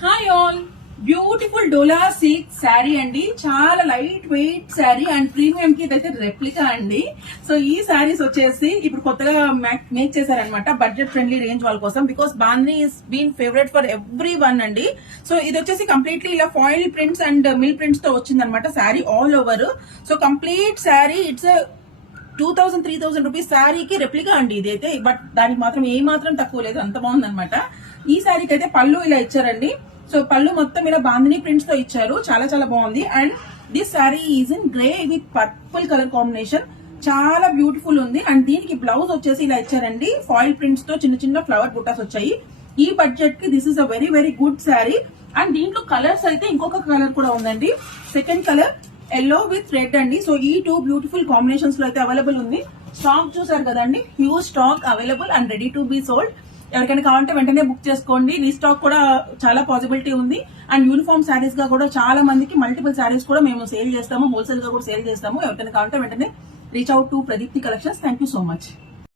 Hi all, beautiful డోలా silk sari అండి. చాలా light weight sari and premium కి ఇదైతే రెప్లికా అండి. సో ఈ శారీస్ వచ్చేసి ఇప్పుడు కొత్తగా మేక్ చేశారనమాట బడ్జెట్ ఫ్రెండ్లీ రేంజ్ వాళ్ళ కోసం. Because bandhani is been favourite for everyone అండి. సో ఇది వచ్చేసి కంప్లీట్లీ ఇలా foil prints and mill prints తో వచ్చిందనమాట sari all over. So complete sari it's 2000-3000 rupees శారీకి రెప్లికా అండి ఇదైతే. బట్ దానికి మాత్రం ఏ మాత్రం తక్కువ లేదు, అంత బాగుంది అనమాట. ఈ శారీకి అయితే పళ్ళు ఇలా ఇచ్చారండి. సో పళ్ళు మొత్తం ఇలా బాందినీ ప్రింట్స్ తో ఇచ్చారు, చాలా చాలా బాగుంది. And this sari is in grey with purple colour combination, చాలా బ్యూటిఫుల్ ఉంది. అండ్ దీనికి బ్లౌజ్ వచ్చేసి ఇలా ఇచ్చారండి, ఫాయిల్ ప్రింట్స్ తో చిన్న చిన్న ఫ్లవర్ బుట్టాస్ వచ్చాయి. ఈ బడ్జెట్ కి this is a very very good sari. And దీంట్లో కలర్స్ అయితే ఇంకొక కలర్ కూడా ఉందండి, second colour yellow with red అండి. సో ఈ టూ బ్యూటిఫుల్ కాంబినేషన్స్ లో అయితే అవైలబుల్ ఉంది. స్టాక్ చూసారు కదండి, huge stock available and ready to be sold. ఎవరికైనా కావాలంటే వెంటనే బుక్ చేసుకోండి. రీస్టాక్ కూడా చాలా పాసిబిలిటీ ఉంది. అండ్ యూనిఫామ్ శారీస్ గా కూడా చాలా మందికి మల్టిపుల్ శారీస్ కూడా మేము సేల్ చేస్తాము, హోల్సేల్ గా కూడా సేల్ చేస్తాము. ఎవరికైనా కావాలంటే వెంటనే reach out to Pradeepti collections. Thank you so much.